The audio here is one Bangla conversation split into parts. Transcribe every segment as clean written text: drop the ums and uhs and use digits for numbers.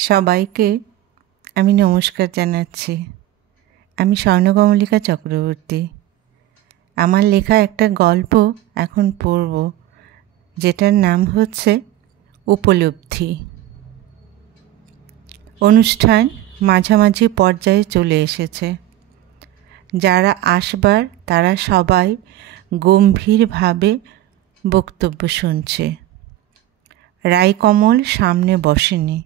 সবাইকে আমি নমস্কার জানাচ্ছি। আমি স্বর্ণকমলিকা চক্রবর্তী। আমার লেখা একটা গল্প এখন পড়ব, যেটার নাম হচ্ছে উপলব্ধি। অনুষ্ঠান মাঝামাঝি পর্যায়ে চলে এসেছে। যারা আসবার তারা সবাই গম্ভীরভাবে বক্তব্য শুনছে। রায়কমল সামনে বসেনি।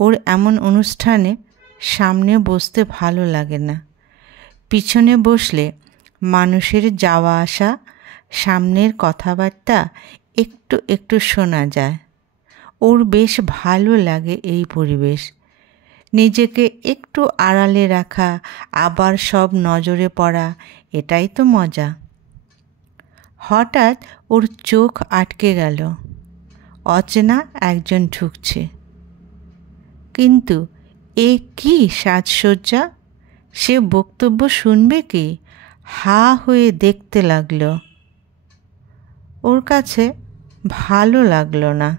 ওর এমন অনুষ্ঠানে সামনে বসতে ভালো লাগে না। পিছনে বসলে মানুষের যাওয়া আসা, সামনের কথাবার্তা একটু একটু শোনা যায়। ওর বেশ ভালো লাগে এই পরিবেশ। নিজেকে একটু আড়ালে রাখা, আবার সব নজরে পড়া, এটাই তো মজা। হঠাৎ ওর চোখ আটকে গেল। অচেনা একজন ঢুকছে। কিন্তু এ কি সাজসজ্জা! সে বক্তব্য শুনবে কি? হা হয়ে দেখতে লাগলো। ওর কাছে ভালো লাগলো না।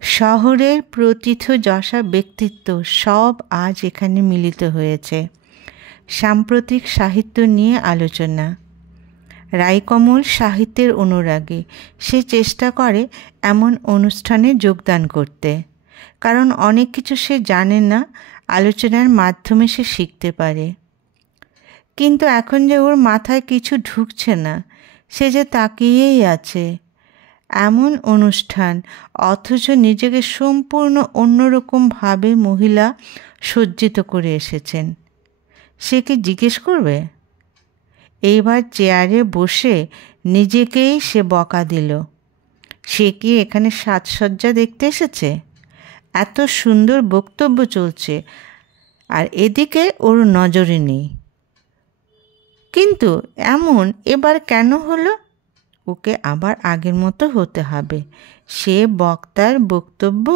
শহরের প্রথিতযশা ব্যক্তিত্ব সব আজ এখানে মিলিত হয়েছে। সাম্প্রতিক সাহিত্য নিয়ে আলোচনা। রায়কমল সাহিত্যের অনুরাগী। সে চেষ্টা করে এমন অনুষ্ঠানে যোগদান করতে, কারণ অনেক কিছু সে জানে না, আলোচনার মাধ্যমে সে শিখতে পারে। কিন্তু এখন যে ওর মাথায় কিছু ঢুকছে না, সে যে তাকিয়েই আছে। এমন অনুষ্ঠান, অথচ নিজেকে সম্পূর্ণ অন্যরকমভাবে মহিলা সজ্জিত করে এসেছেন। সে কি জিজ্ঞেস করবে? এইবার চেয়ারে বসে নিজেকেই সে বকা দিল। সে কি এখানে সাজসজ্জা দেখতে এসেছে? এত সুন্দর বক্তব্য চলছে, আর এদিকে ওর নজরে নেই। কিন্তু এমন এবার কেন হলো? ওকে আবার আগের মতো হতে হবে। সে বক্তার বক্তব্য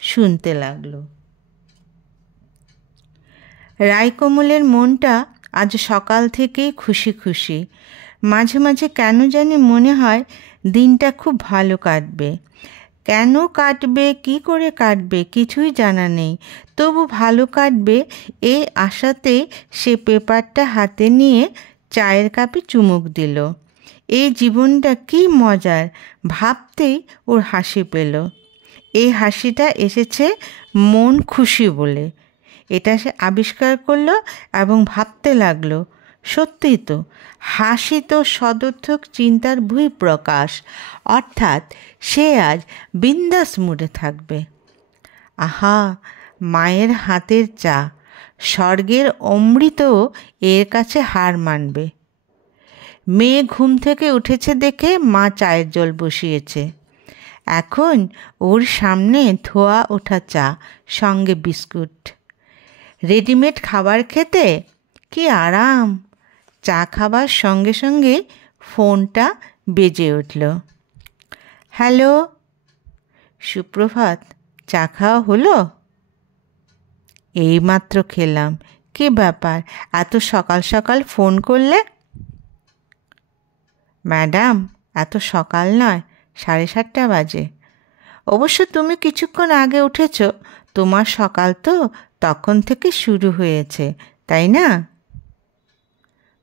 শুনতে লাগলো। রায়কমলের মনটা আজ সকাল থেকেই খুশি খুশি। মাঝে মাঝে কেন জানি মনে হয় দিনটা খুব ভালো কাটবে। কেন কাটবে, কি করে কাটবে, কিছুই জানা নেই। তবু ভালো কাটবে এই আশাতে সে পেপারটা হাতে নিয়ে চায়ের কাপে চুমুক দিল। এই জীবনটা কি মজার ভাবতেই ওর হাসি পেল। এই হাসিটা এসেছে মন খুশি বলে। এটা সে আবিষ্কার করলো এবং ভাবতে লাগলো, সত্যিই তো, হাসি তো সদর্থক চিন্তার বহিঃপ্রকাশ। অর্থাৎ সে আজ বিন্দাস মুডে থাকবে। আহা, মায়ের হাতের চা, স্বর্গের অমৃতও এর কাছে হার মানবে। মেয়ে ঘুম থেকে উঠেছে দেখে মা চায়ের জল বসিয়েছে। এখন ওর সামনে ধোয়া ওঠা চা, সঙ্গে বিস্কুট। রেডিমেড খাবার খেতে কি আরাম! চা খাবার সঙ্গে সঙ্গে ফোনটা বেজে উঠল। হ্যালো, সুপ্রভাত। চা খাওয়া হলো? এইমাত্র খেলাম। কি ব্যাপার, এত সকাল সকাল ফোন করলে? ম্যাডাম, এত সকাল নয়, 7:30 বাজে। অবশ্য তুমি কিছুক্ষণ আগে উঠেছ, তোমার সকাল তো তখন থেকে শুরু হয়েছে, তাই না?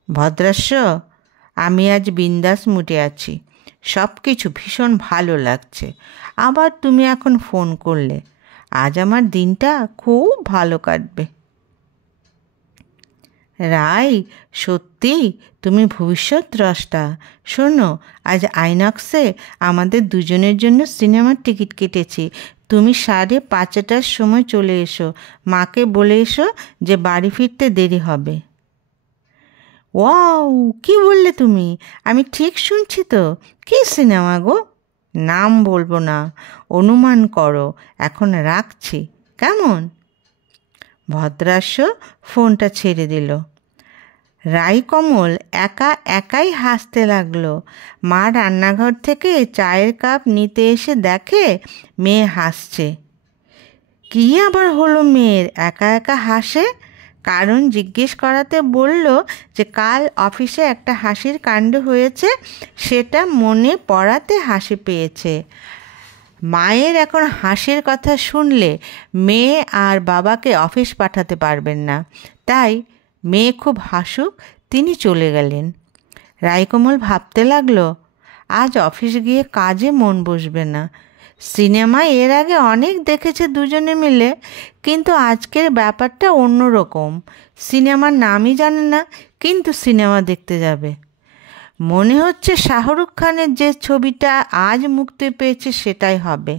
ভদ্রাস্য, আমি আজ বিন্দাস মুডে আছি। সব কিছু ভীষণ ভালো লাগছে। আবার তুমি এখন ফোন করলে। আজ আমার দিনটা খুব ভালো কাটবে। রাই, সত্যি তুমি ভবিষ্যৎ দ্রষ্টা। শোনো, আজ আইনক্সে আমাদের দুজনের জন্য সিনেমার টিকিট কেটেছি। তুমি 5:30টার সময় চলে এসো। মাকে বলে এসো যে বাড়ি ফিরতে দেরি হবে। ওয়াও, কি বললে তুমি? আমি ঠিক শুনছি তো? কী সিনেমা গো? নাম বলবো না, অনুমান করো। এখন রাখছি, কেমন? ভদ্রাস্য ফোনটা ছেড়ে দিল। রায়কমল একা একাই হাসতে লাগলো। মা রান্নাঘর থেকে চায়ের কাপ নিতে এসে দেখে মেয়ে হাসছে। কী আবার হলো মেয়ের, একা একা হাসে? কারণ জিজ্ঞেস করাতে বলল যে কাল অফিসে একটা হাসির কাণ্ড হয়েছে, সেটা মনে পড়াতে হাসি পেয়েছে। মায়ের এখন হাসির কথা শুনলে মেয়ে আর বাবাকে অফিস পাঠাতে পারবেন না, তাই মেয়ে খুব হাসুক, তিনি চলে গেলেন। রাইকমল ভাবতে লাগলো, আজ অফিস গিয়ে কাজে মন বসবে না। সিনেমা এর আগে অনেক দেখেছে দুজনে মিলে, কিন্তু আজকের ব্যাপারটা অন্যরকম। সিনেমার নামই জানে না, কিন্তু সিনেমা দেখতে যাবে। মনে হচ্ছে শাহরুখ খানের যে ছবিটা আজ মুক্তি পেয়েছে সেটাই হবে।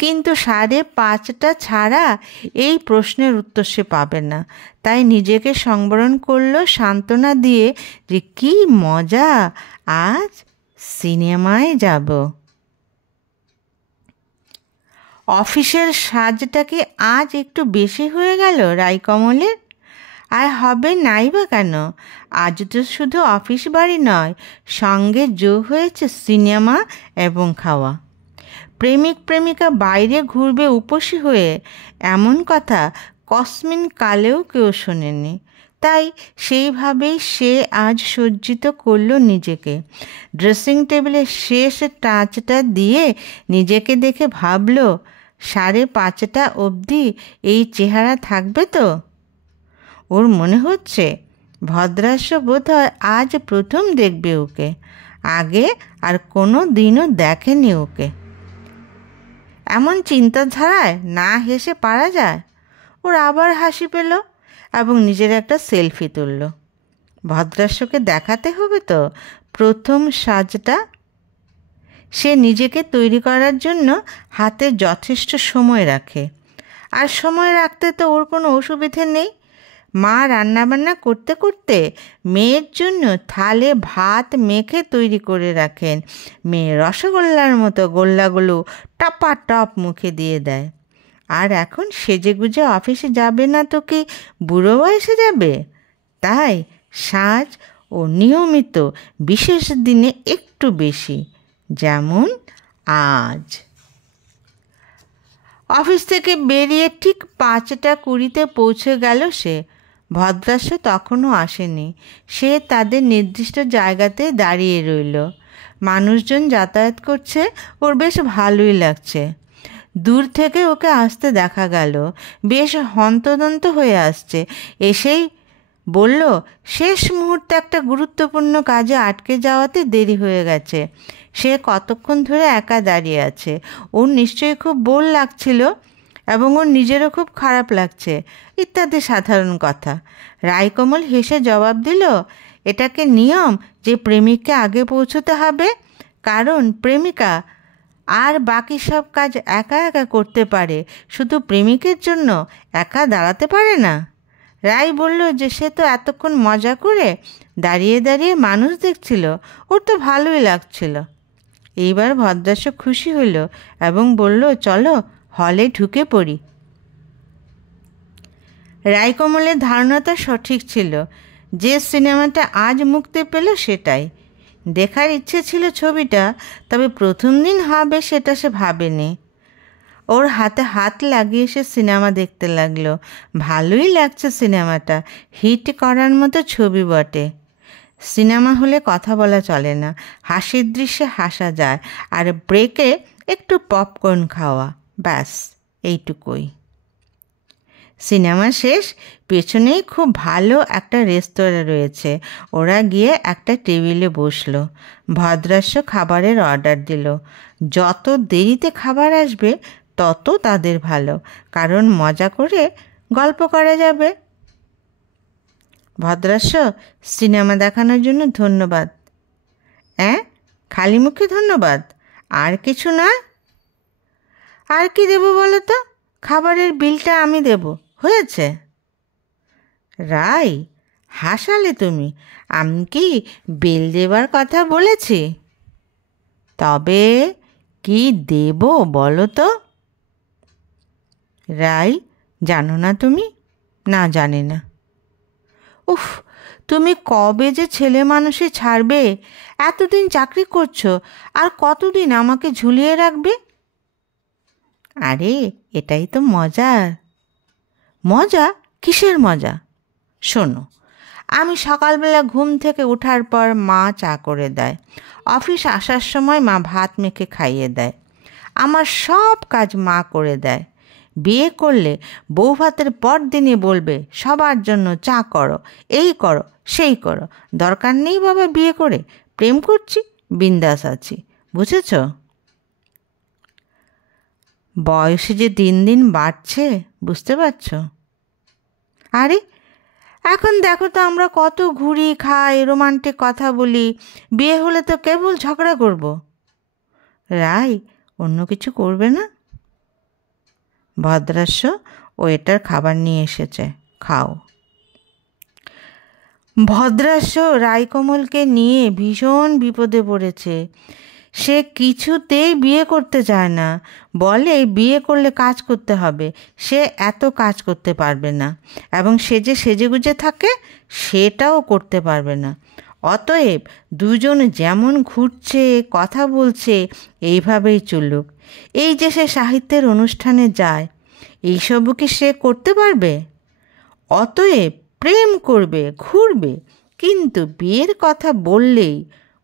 কিন্তু 5:30 ছাড়া এই প্রশ্নের উত্তর সে পাবে না। তাই নিজেকে সংবরণ করলো সান্ত্বনা দিয়ে যে কি মজা, আজ সিনেমায় যাব। অফিসের সাজটা কি আজ একটু বেশি হয়ে গেল রাইকমলের? আর হবে নাই বা কেন? আজ তো শুধু অফিস বাড়ি নয়, সঙ্গে যোগ হয়েছে সিনেমা এবং খাওয়া। প্রেমিক প্রেমিকা বাইরে ঘুরবে উপসী হয়ে, এমন কথা কসমিন কালেও কেউ শোনেনি। তাই সেইভাবেই সে আজ সজ্জিত করলো নিজেকে। ড্রেসিং টেবিলের শেষ টাচটা দিয়ে নিজেকে দেখে ভাবলো, 5:30 অবধি এই চেহারা থাকবে তো? ওর মনে হচ্ছে ভদ্রাস্য বোধহয় আজ প্রথম দেখবে ওকে, আগে আর কোনো দিনও দেখেনি ওকে। এমন চিন্তাধারায় না হেসে পারা যায়? ওর আবার হাসি পেল এবং নিজের একটা সেলফি তুলল। ভদ্রাস্যকে দেখাতে হবে তো প্রথম সাজটা। সে নিজেকে তৈরি করার জন্য হাতে যথেষ্ট সময় রাখে, আর সময় রাখতে তো ওর কোনো অসুবিধে নেই। মা রান্নাবান্না করতে করতে মেয়ের জন্য থালে ভাত মেখে তৈরি করে রাখেন। মেয়ে রসগোল্লার মতো গোল্লাগুলো টপাটপ মুখে দিয়ে দেয়। আর এখন সেজেগুজে অফিসে যাবে না তো কি বুড়ো বয়সে যাবে? তাই সাজ ও নিয়মিত, বিশেষ দিনে একটু বেশি, যেমন আজ। অফিস থেকে বেরিয়ে ঠিক 5:20 পৌঁছে গেল সে। ভদ্রাস্য তখনও আসেনি। সে তাদের নির্দিষ্ট জায়গাতে দাঁড়িয়ে রইল। মানুষজন যাতায়াত করছে, ওর বেশ ভালোই লাগছে। দূর থেকে ওকে আসতে দেখা গেল, বেশ হন্তদন্ত হয়ে আসছে। এসেই বলল শেষ মুহূর্তে একটা গুরুত্বপূর্ণ কাজে আটকে যাওয়াতে দেরি হয়ে গেছে। সে কতক্ষণ ধরে একা দাঁড়িয়ে আছে। ওর নিশ্চয়ই খুব বোর লাগছিল এবং ওর নিজেরও খুব খারাপ লাগছে, ইত্যাদি সাধারণ কথা। রাইকমল হেসে জবাব দিল, এটাকে নিয়ম যে প্রেমিককে আগে পৌঁছতে হবে, কারণ প্রেমিকা আর বাকি সব কাজ একা একা করতে পারে, শুধু প্রেমিকের জন্য একা দাঁড়াতে পারে না। রাই বলল যে সে তো এতক্ষণ মজা করে দাঁড়িয়ে দাঁড়িয়ে মানুষ দেখছিল, ওর তো ভালোই লাগছিল। এইবার ভদ্রাস্য খুশি হইল এবং বলল, চলো হলে ঢুকে পড়ি। রাইকমলের ধারণাটা সঠিক ছিল। যে সিনেমাটা আজ মুক্তি পেল সেটাই দেখার ইচ্ছে ছিল ছবিটা, তবে প্রথম দিন হবে সেটা সে ভাবেনি। ওর হাতে হাত লাগিয়ে সে সিনেমা দেখতে লাগলো। ভালোই লাগছে সিনেমাটা, হিট করার মতো ছবি বটে। সিনেমা হলে কথা বলা চলে না, হাসির দৃশ্যে হাসা যায়, আর ব্রেকে একটু পপকর্ন খাওয়া, ব্যাস এইটুকুই। সিনেমা শেষ, পেছনেই খুব ভালো একটা রেস্তোরাঁ রয়েছে। ওরা গিয়ে একটা টেবিলে বসলো। ভদ্রাস্য খাবারের অর্ডার দিল। যত দেরিতে খাবার আসবে তত তাদের ভালো, কারণ মজা করে গল্প করা যাবে। ভদ্রাস্য, সিনেমা দেখানোর জন্য ধন্যবাদ। খালি মুখে ধন্যবাদ? আর কিছু না? আর কি দেবো বলো তো? খাবারের বিলটা আমি দেব, হয়েছে? রাই, হাসালে তুমি। আমি কি বিল দেবার কথা বলেছি? তবে কি দেব বলো তো? রাই, জানো না তুমি? না, জানি না। উফ, তুমি কবে যে ছেলে মানুষই ছাড়বে? এতদিন চাকরি করছো, আর কতদিন আমাকে ঝুলিয়ে রাখবে? আরে এটাই তো মজার। মজা? কিসের মজা? শোনো, আমি সকালবেলা ঘুম থেকে ওঠার পর মা চা করে দেয়। অফিস আসার সময় মা ভাত মেখে খাইয়ে দেয়। আমার সব কাজ মা করে দেয়। বিয়ে করলে বউ ভাতের পর দিনই বলবে সবার জন্য চা করো, এই করো, সেই করো। দরকার নেই বাবা বিয়ে করে, প্রেম করছি, বিন্দাস আছি। বুঝেছ? বয়সে যে দিন দিন বাড়ছে, বুঝতে পারছ? আরে এখন দেখো তো আমরা কত ঘুরি, খাই, রোমান্টিক কথা বলি। বিয়ে হলে তো কেবল ঝগড়া করব। রাই অন্য কিছু করবে না? ভদ্রাস্য ওয়েটার খাবার নিয়ে এসেছে, খাও। ভদ্রাস্য রায়কমলকে নিয়ে ভীষণ বিপদে পড়েছে। সে কিছুতেই বিয়ে করতে চায় না, বলে বিয়ে করলে কাজ করতে হবে, সে এত কাজ করতে পারবে না, এবং সে যে সেজেগুজে থাকে সেটাও করতে পারবে না। অতএব দুজন যেমন ঘুরছে, কথা বলছে, এইভাবেই চলুক। এই যে সে সাহিত্যের অনুষ্ঠানে যায়, এইসবও কি সে করতে পারবে? অতএব প্রেম করবে, ঘুরবে, কিন্তু বিয়ের কথা বললেই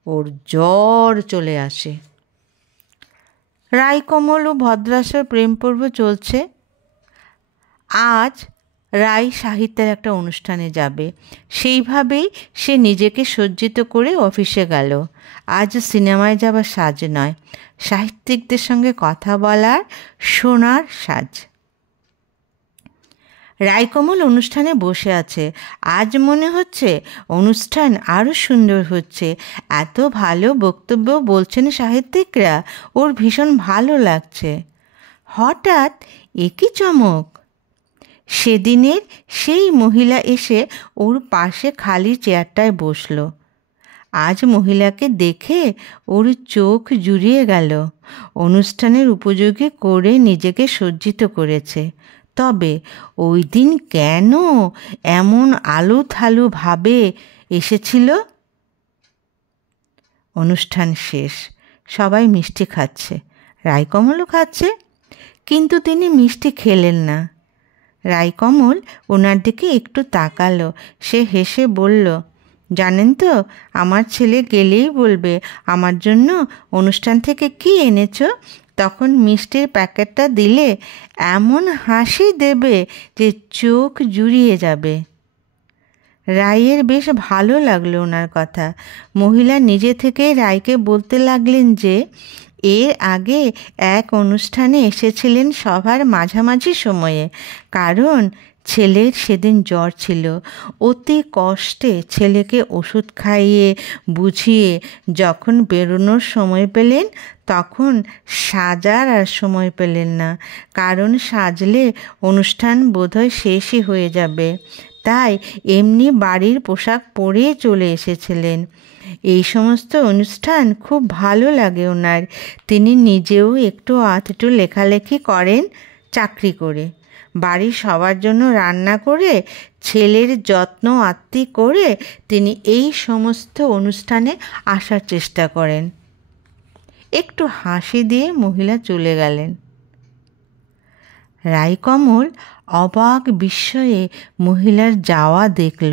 ওর জ্বর চলে আসে। রায়কমল ও ভদ্রাস্যর প্রেম পর্ব চলছে। আজ রায় সাহিত্যের একটা অনুষ্ঠানে যাবে, সেইভাবেই সে নিজেকে সজ্জিত করে অফিসে গেল। আজ সিনেমায় যাবার সাজ নয়, সাহিত্যিকদের সঙ্গে কথা বলার, শোনার সাজ। রায়কমল অনুষ্ঠানে বসে আছে। আজ মনে হচ্ছে অনুষ্ঠান আরও সুন্দর হচ্ছে। এত ভালো বক্তব্য বলছেন সাহিত্যিকরা, ওর ভীষণ ভালো লাগছে। হঠাৎ একই চমক! সেদিনের সেই মহিলা এসে ওর পাশে খালি চেয়ারটায় বসল। আজ মহিলাকে দেখে ওর চোখ জুড়িয়ে গেল। অনুষ্ঠানের উপযোগী করে নিজেকে সজ্জিত করেছে। তবে ওই দিন কেন এমন আলু থালু ভাবে এসেছিল? অনুষ্ঠান শেষ, সবাই মিষ্টি খাচ্ছে, রায়কমলও খাচ্ছে, কিন্তু তিনি মিষ্টি খেলেন না। রায়কমল ওনার দিকে একটু তাকালো। সে হেসে বলল, জানেন তো, আমার ছেলে গেলেই বলবে আমার জন্য অনুষ্ঠান থেকে কি এনেছো। তখন মিষ্টির প্যাকেটটা দিলে এমন হাসি দেবে যে চোখ জুড়িয়ে যাবে। রায়ের বেশ ভালো লাগলো ওনার কথা। মহিলা নিজে থেকে রায়কে বলতে লাগলেন যে এর আগে এক অনুষ্ঠানে এসেছিলেন সভার মাঝামাঝি সময়ে, কারণ ছেলের সেদিন জ্বর ছিল। অতি কষ্টে ছেলেকে ওষুধ খাইয়ে বুঝিয়ে যখন বেরোনোর সময় পেলেন, তখন সাজার আর সময় পেলেন না, কারণ সাজলে অনুষ্ঠান বোধহয় শেষই হয়ে যাবে। তাই এমনি বাড়ির পোশাক পরেই চলে এসেছিলেন। এই সমস্ত অনুষ্ঠান খুব ভালো লাগে ওনার। তিনি নিজেও একটু আধটু লেখালেখি করেন চাকরি করে। বাড়ির সবার জন্য রান্না করে, ছেলের যত্ন আত্তি করে তিনি এই সমস্ত অনুষ্ঠানে আসার চেষ্টা করেন। একটু হাসি দিয়ে মহিলা চলে গেলেন। রায়কমল অবাক বিস্ময়ে মহিলার যাওয়া দেখল।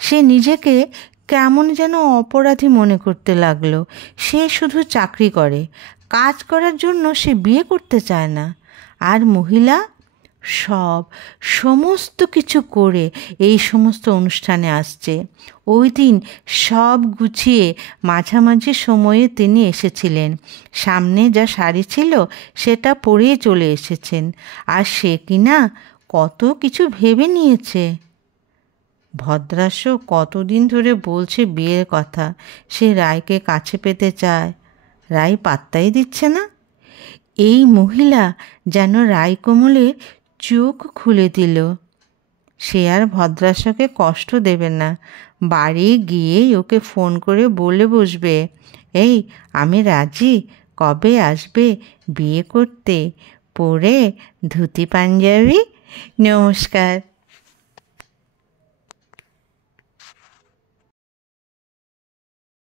সে নিজেকে কেমন যেন অপরাধী মনে করতে লাগলো। সে শুধু চাকরি করে, কাজ করার জন্য সে বিয়ে করতে চায় না। আর মহিলা সমস্ত কিছু করে এই সমস্ত অনুষ্ঠানে আসছে। ওই দিন সব গুছিয়ে মাঝামাঝি সময়ে তিনি এসেছিলেন। সামনে যা শাড়ি ছিল সেটা পরেই চলে এসেছেন। আর সে কিনা কত কিছু ভেবে নিয়েছে। ভদ্রাস্য কতদিন ধরে বলছে বিয়ের কথা, সে রায়কে কাছে পেতে চায়, রায় পাত্তাই দিচ্ছে না। এই মহিলা যেন রায়কমলের চোখ খুলে দিল। সে আর ভদ্রাস্যকে কষ্ট দেবে না। বাড়ি গিয়েই ওকে ফোন করে বলে বসবে, এই আমি রাজি, কবে আসবে বিয়ে করতে, পরে ধুতি পাঞ্জাবি। নমস্কার।